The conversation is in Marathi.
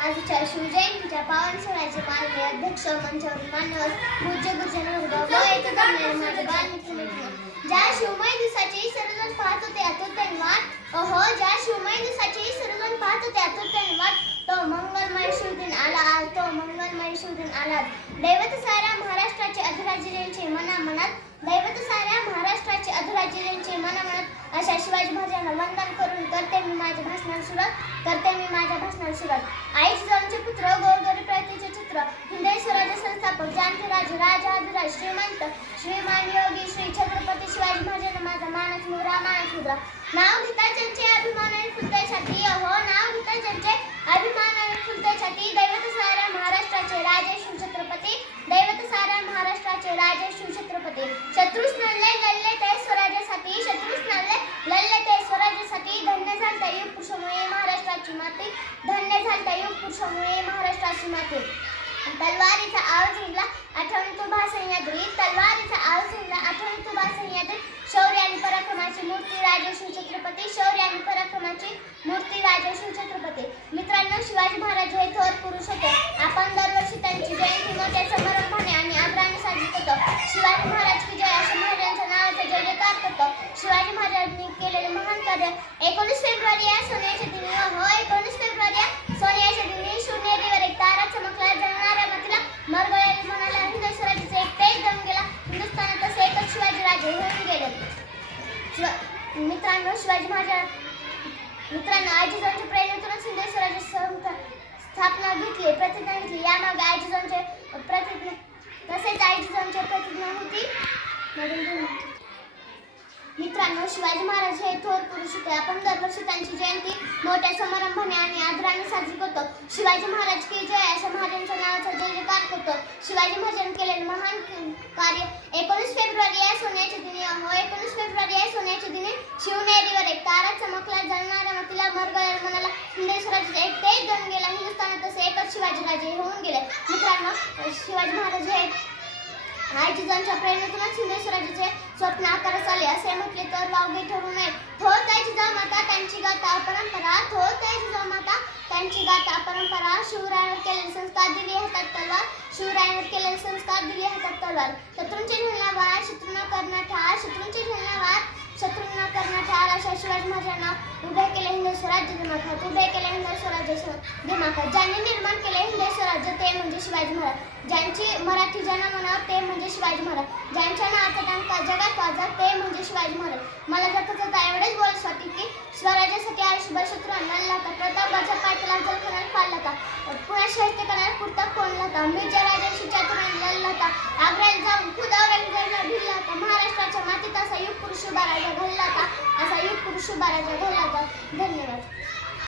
आजच्या शिवजयंतीच्या पावन सोहळ्याचे माननीय अध्यक्ष मंचावर मान्यवर पूज्य गुरुजन बालमित्र ज्या शिवमय दिवसाचे सर्वजण पाहत होते अतुलताई धन्यवाद अहो ज्या शिवमय दिवसाचे सर्वजण पाहत होते अतुलताई धन्यवाद तो मंगलमय शिवदिन आला आज तो मंगलमय शिवदिन आला. दैवत साऱ्या महाराष्ट्राचे अधिराज्यांचे मनामनात दैवत साऱ्या महाराष्ट्राचे अधिराज्यांचे मनामनात अशा शिवाजी महाराजांना वंदन करून करते मी माझ्या भाषणाला सुरुवात करते मी माझ्या भाषण राजाधिराज श्रीमान योगी श्री छत्रपती शिवाजी महाराजांना माझा मानस मुद्रा मानस मुद्रा. नाव घेता ज्यांचे अभिमानाने फुलते छाती. अहो नाव घेता ज्यांचे अभिमानाने फुलते छाती. दैवत साऱ्या महाराष्ट्राचे राजे शिवछत्रपती दैवत साऱ्या महाराष्ट्राचे राजे शिवछत्रपती शत्रुस नल्ले लल्ले ते स्वराज्यासाठी शत्रुस नल्ले लल्ले ते स्वराज्यासाठी धन्य झालता युग पुरुषमुळे महाराष्ट्राची माती. धन्य झालता युग पुरुषमुळे महाराष्ट्राची माती. तलवारीचा आवाज निघला आठवण तुभा सह्याद्री तलवारीचा आवाज निघला आठवण तुभा सह्याद्री शौर्य आणि पराक्रमाची मूर्ती राजे शिवछत्रपती शौर्य आणि पराक्रमाची मूर्ती राजे शिवछत्रपती मित्रांनो शिवाजी महाराज हे थोर पुरुष होते. आपण दरवर्षी त्यांची जयंती मोठ्या समारंभाने आणि आदराने साजरी करतो. शिवाजी महाराज की जय अशा महाराजांच्या नावाचा जय जयकार करतो. शिवाजी महाराजांनी केलेले महान कार्य एकोणीस फेब्रुवारी या सोन्याच्या दिनी हो एकोणीस फेब्रुवारी या सोन्याच्या दिनी शिवनेरीवर एक तारा चमकला जळणाऱ्या मातीला मरगळ्याला म्हणाला हिंदू स्वराज्याचे एक तेज दम गेला हिंदुस्थानात तसे एकच शिवाजी राजे होऊन गेले शिवा मित्रांनो शिवाजी महाराज मित्रांनो आजीजांच्या प्रेरणेतूनच हिंदू स्वराज्य संस्था स्थापना घेतली प्रतिज्ञा घेतली यामागे आजीजांचे प्रतिज्ञा तसेच आजीजांची प्रतिज्ञा होती. मित्रांनो शिवाजी महाराज हे थोर पुरुष होते. आपण दरवर्षी त्यांची जयंती मोठ्या समारंभाने आणि आदराने साजरी करतो. शिवाजी महाराज की जय अशा महाराजांच्या नावाचा जय जयकार करतो. शिवाजी महाराजांनी केलेले महान कार्य एकोणीस फेब्रुवारी या सोन्याच्या दिनी हो एकोणीस फेब्रुवारी या सोन्याच्या दिनी शिवनेरीवर एक तारा चमकला जळणाऱ्या मतीला मरगळ्या मनाला हिंदवी स्वराज्याचा एक तेज दोन गेला हिंदुस्थानात तसे एकच शिवाजी राजे होऊन गेले मित्रांनो शिवाजी महाराज हे आई जिजाऊंच्या प्रेरणेतूनच हिंदवी स्वराज्याचे स्वप्न आकारास आले असे म्हटले तर वावगे ठरू नये थोत त्या जिजाऊ माता त्यांची गाता परंपरा थोत त्या जिजाऊ माता त्यांची गाता परंपरा शिवरायावर केलेले संस्कार दिले हातात तलवार शिवरायावर केलेले संस्कार दिले हातात तलवार शत्रूंचे निर्णय बाळा शत्रूंना करणं ठार शत्रूंचे झेलना वार शत्रूंना करणं स्वराज महाराजांना उभे केले हिंदू स्वराज्य दिमाखात उभे केले हिंदू स्वराज्य दिमाखात ज्यांनी निर्माण केले हिंदू स्वराज्य ते म्हणजे शिवाजी महाराज. ज्यांची मराठी जनमनावर ते म्हणजे शिवाजी महाराज. ज्यांच्या नावाचा त्यांचा जगात वाजा ते म्हणजे शिवाजी महाराज. मला जाता जाता एवढेच बोलायचं वाटते की स्वराज्यासाठी आयुष्यभर शत्रू आणला होता प्रतापाच्या पाठला जर करायला पाडला होता. पुण्या शहस्ते करायला पुरता कोणला होता. मिर्जा राजाशी चातुर्याने लढला होता. आग्र्याला जाऊन खुद औरंगजेबला भिडला होता. महाराष्ट्राच्या पुरुष बाराजा राजा घडला होता. असा युग पुरुष बाराजा राजा घडला होता. धन्यवाद.